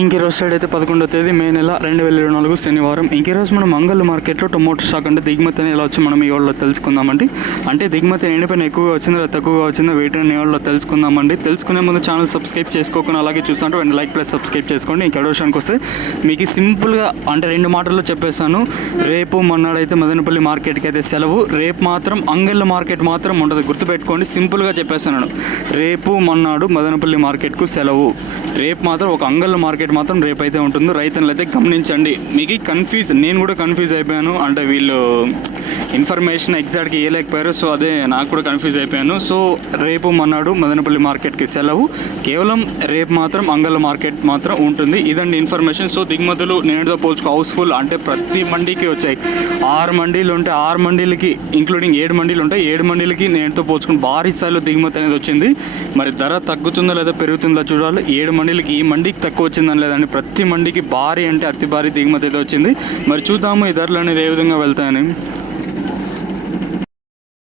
ఇంకీరోజు side అయితే 11వ తేదీ మే నెల 2024 శనివారం. ఇంకీరోజు మనం మంగళ మార్కెట్లో టొమాటో స్టాక్ అంటే దిగుమతి అని ఎలా వచ్చి మనం ఈ వాళ్ళలో తెలుసుకుందామండి. అంటే దిగుమతి ఎండిపోయిన ఎక్కువగా వచ్చిందో లేదా తక్కువగా వచ్చిందో వీటిని ఈ వాళ్ళలో తెలుసుకుందామండి. తెలుసుకునే ముందు ఛానల్ సబ్స్క్రైబ్ చేసుకోకుండా అలాగే చూస్తుంటే వెంటనే లైక్ ప్లస్ సబ్స్క్రైబ్ చేసుకోండి. ఇంకా విషయానికి వస్తే మీకు సింపుల్గా అంటే 2 మాటల్లో చెప్పేస్తాను. రేపు మొన్నాడైతే మదనపల్లి మార్కెట్కి అయితే సెలవు. రేపు మాత్రం అంగళ్ళ మార్కెట్ మాత్రం ఉంటుంది, గుర్తుపెట్టుకోండి. సింపుల్గా చెప్పేస్తున్నాను, రేపు మొన్నాడు మదనపల్లి మార్కెట్కు సెలవు. రేపు మాత్రం ఒక అంగళ్ళ మార్కెట్ మాత్రం రేపైతే ఉంటుంది. రైతులు అయితే గమనించండి. మీకు కన్ఫ్యూజ్, నేను కూడా కన్ఫ్యూజ్ అయిపోయాను. అంటే వీళ్ళు ఇన్ఫర్మేషన్ ఎగ్జాక్ట్గా ఇవ్వలేకపోయారు, సో అదే నాకు కూడా కన్ఫ్యూజ్ అయిపోయాను. సో రేపు మొన్నాడు మదనపల్లి మార్కెట్కి సెలవు, కేవలం రేపు మాత్రం అంగళ్ళ మార్కెట్ మాత్రం ఉంటుంది. ఇదండి ఇన్ఫర్మేషన్. సో దిగుమతులు నేటితో పోల్చుకో హౌస్ఫుల్, అంటే ప్రతి మండీకి వచ్చాయి. 6 మండీలు ఉంటే 6 మండీలకి ఇంక్లూడింగ్ 7 మండీలు ఉంటాయి. 7 మండీలకి నేటితో పోల్చుకుని భారీ స్థాయిలో దిగుమతి అనేది వచ్చింది. మరి ధర తగ్గుతుందా లేదా పెరుగుతుందా చూడాలి. 7 మండీలకి ఈ మండీకి తక్కువ వచ్చిందని లేదండి, ప్రతి మండీకి భారీ అంటే అతి భారీ దిగుమతి అయితే వచ్చింది. మరి చూద్దాము ఈ ధరలు అనేది ఏ విధంగా వెళ్తాయని.